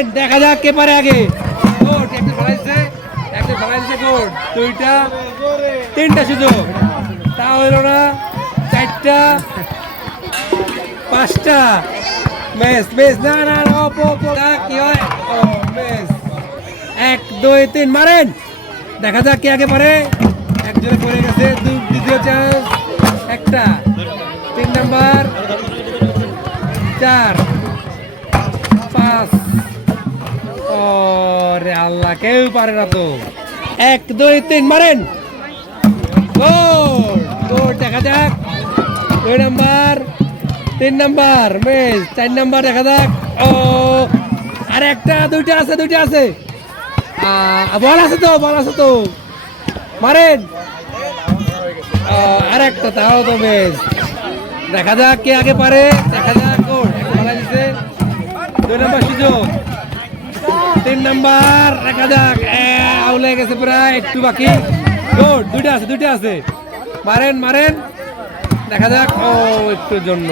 মারেন দেখা যাক কে পারে আগে। একটা ফেলাইছে একটা ফেলাইছে গোট দুইটা, তিনটা সুযোগ। তা হইল না, চারটা, পাঁচটা। মেস মেস, না না কি হয়? ও এক, দুই, তিন, মারেন। দেখা যাক কে আগে পারে। একজনে পড়ে গেছে দ্বিতীয় চান্স একটা। তিন নাম্বার, চার, পাঁচ ও রে আল্লাহ, কেউ পারে না তো। এক, দুই, তিন, মারেন। গোল। দেখা যাক। দুই নাম্বার, তিন নাম্বার, বেশ, চার নাম্বার, দেখা যাক। ও, আর একটা, দুইটা আছে দুইটা আছে। বল আছে তো, বল আছে তো। মারেন। আর একটা, তাও তো বেশ। দেখা যাক কে আগে পারে, দেখা যাক তিন নাম্বার, দেখা যাক। আউলে গেছে প্রায়, একটু বাকি। গুড দুইটা আছে দুইটা আছে। মারেন মারেন। দেখা যাক, ও, একটুর জন্য।